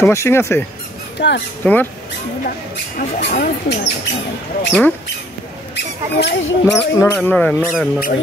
তোমার সিং আছে? তোমার নড়েন নড়েন নড়েন নড়েন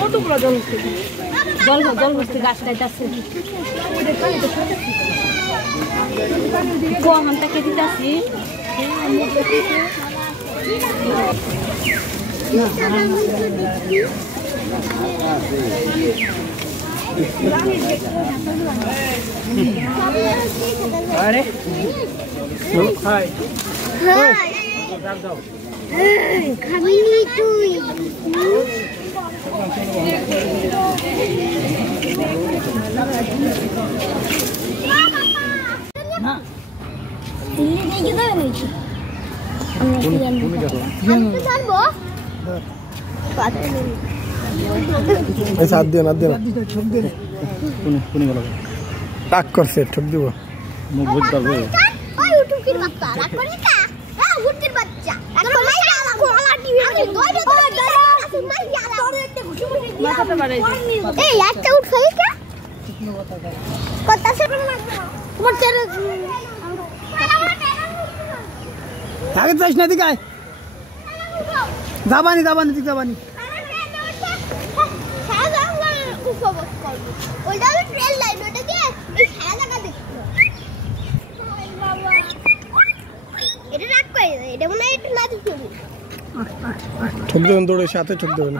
কতগুলো জল জল বসতে গাছ খাইতেছে গহনটা কেটে যাচ্ছি আরে হাই খাবি তুই টাক করছে ঠক দিব আগে যাইস না দিকে যাবানি যাবানি দিক যাবানি ঠক দেবেন দৌড়ে সাথে ঠক দেবেন।